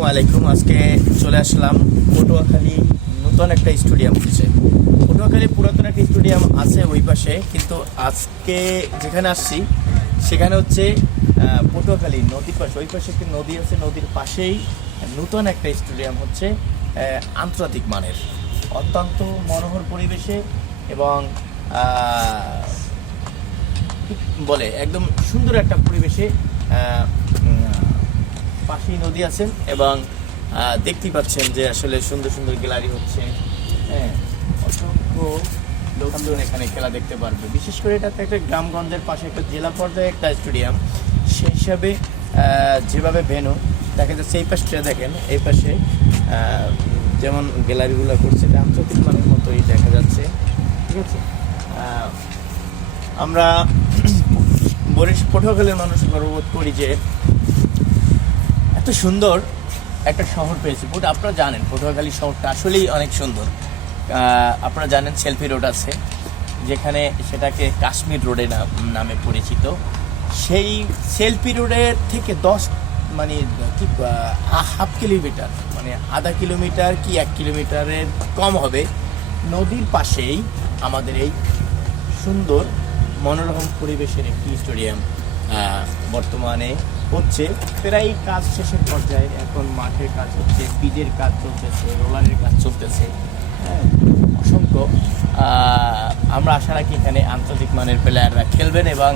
ওয়ালাইকুম। আজকে চলে আসলাম পটুয়াখালী নতুন একটা স্টেডিয়াম হচ্ছে। পটুয়াখালী পুরাতন একটা স্টেডিয়াম আছে ওই পাশে, কিন্তু আজকে যেখানে আসছি সেখানে হচ্ছে পটুয়াখালী নদীর পাশে, ওই পাশে একটি নদী আছে, নদীর পাশেই নতুন একটা স্টেডিয়াম হচ্ছে আন্তর্জাতিক মানের, অত্যন্ত মনোহর পরিবেশে এবং বলে একদম সুন্দর একটা পরিবেশে পাশেই নদী আছেন এবং দেখতেই পাচ্ছেন যে আসলে সুন্দর সুন্দর গ্যালারি হচ্ছে। হ্যাঁ, অসংখ্য লোকজন এখানে খেলা দেখতে পারবে। বিশেষ করে এটা একটা গ্রামগঞ্জের পাশে একটা জেলা পর্যায়ে একটা স্টেডিয়াম, সেই হিসাবে যেভাবে ভেন্যু দেখা যাচ্ছে, এই পাশটা দেখেন, এই পাশে যেমন গ্যালারিগুলো করছে আন্তর্জাতিক মানের মতোই দেখা যাচ্ছে। ঠিক আছে, আমরা পটুয়াখালীর মানুষ গর্ববোধ করি যে এত সুন্দর একটা শহর পেয়েছি। আপনারা জানেন পটুয়াখালী শহরটা আসলেই অনেক সুন্দর। আপনারা জানেন সেলফি রোড আছে, যেখানে সেটাকে কাশ্মীর রোডে নামে পরিচিত। সেই সেলফি রোডের থেকে 10 মানে কি হাফ কিলোমিটার, মানে আধা কিলোমিটার কি 1 কিলোমিটারের কম হবে, নদীর পাশেই আমাদের এই সুন্দর মনোরম পরিবেশের একটি স্টেডিয়াম বর্তমানে হচ্ছে। প্রায় কাজ শেষের পর্যায়ে, এখন মাঠের কাজ হচ্ছে, পিচের কাজ চলতেছে, রোলারের কাজ চলতেছে। হ্যাঁ, অসংখ্য আমরা আশা রাখি এখানে আন্তর্জাতিক মানের প্লেয়াররা খেলবেন এবং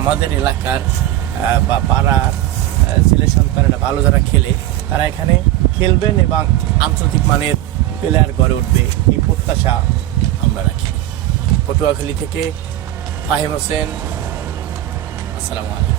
আমাদের এলাকার বা পাড়ার ছেলে সন্তানেরা ভালো যারা খেলে তারা এখানে খেলবেন এবং আন্তর্জাতিক মানের প্লেয়ার গড়ে উঠবে, এই প্রত্যাশা আমরা রাখি। পটুয়াখালী থেকে ফাহিম হোসেন, আসসালামু আলাইকুম।